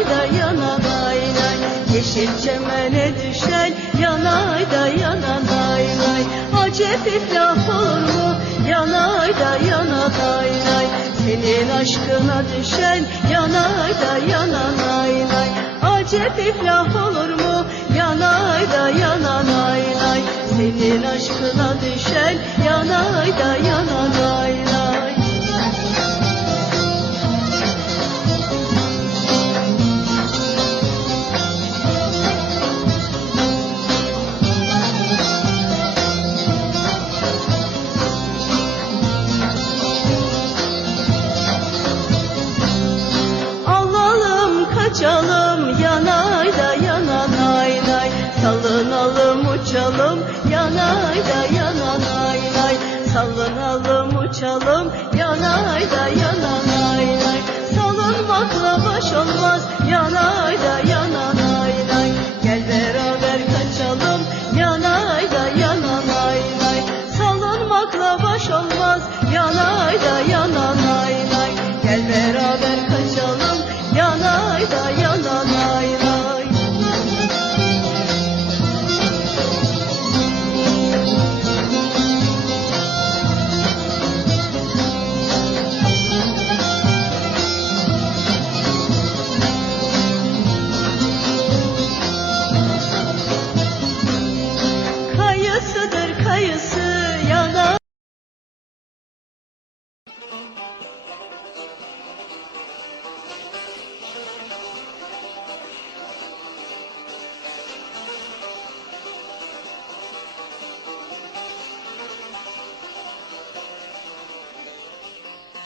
da yananay nay. Yeşil çemene düşen yanay da yananay nay. Acep iflah olur mu yanay da yananay nay. Senin aşkına düşen yanay da yananay nay. Acep iflah olur mu yanay da yananay nay. Senin aşkına düşen yanay da yananay nay. Alalım Yeah.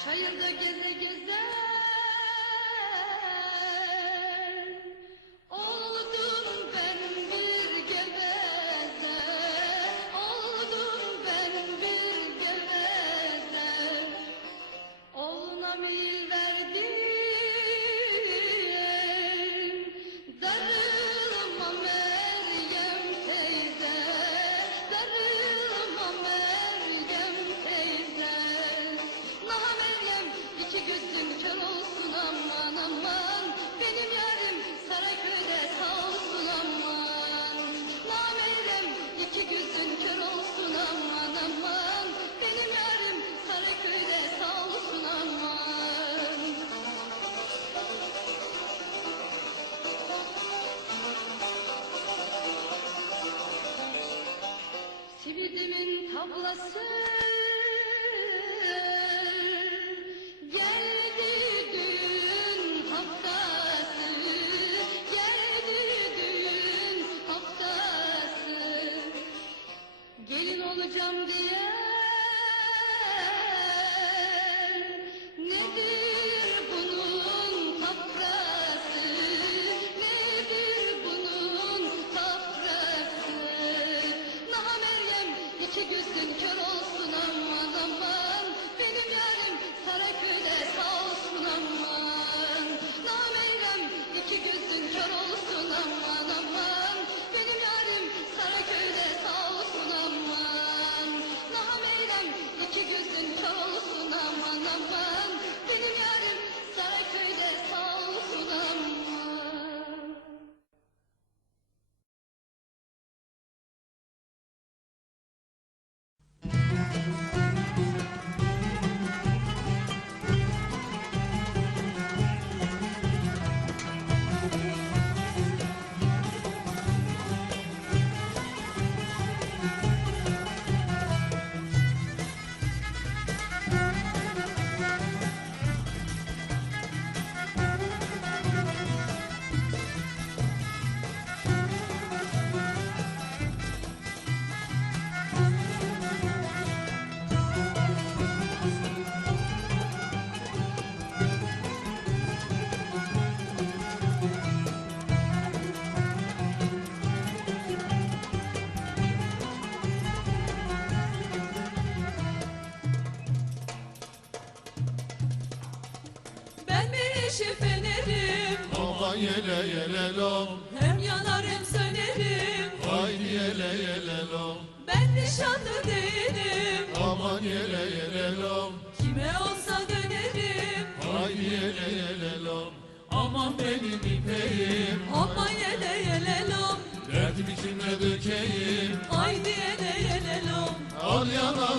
Çayırda geze geze Sividimin tablası. Geldi düğün haftası. Geldi düğün haftası. Gelin olacağım diye Yeşil fenerim Aman yele yele lom. Hem yanar hem sönerim. Haydi yele yele lom. Ben nişanlı değilim. Aman yele yele lom. Kime olsa dönerim. Haydi yele yele lom. Aman benim ipeğim. Aman yele yelelom Derdim içime dökeyim. Haydi yele yelelom Al yanağın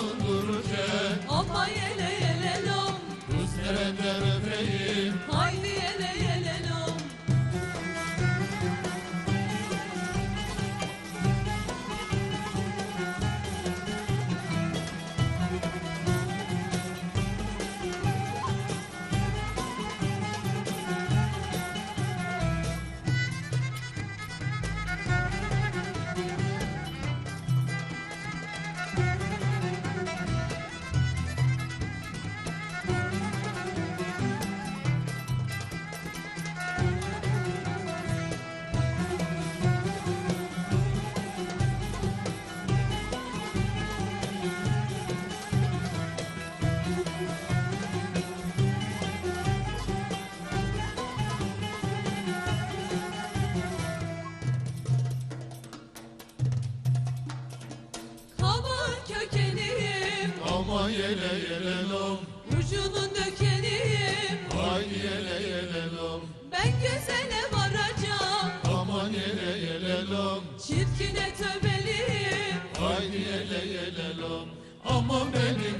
Aman yele yele lom Ucunun dökeniyim Haydi yele yele lom Ben güzele varacağım. Aman yele yele lom Çirkine tövbeliyim. Haydi yele yele lom Aman benim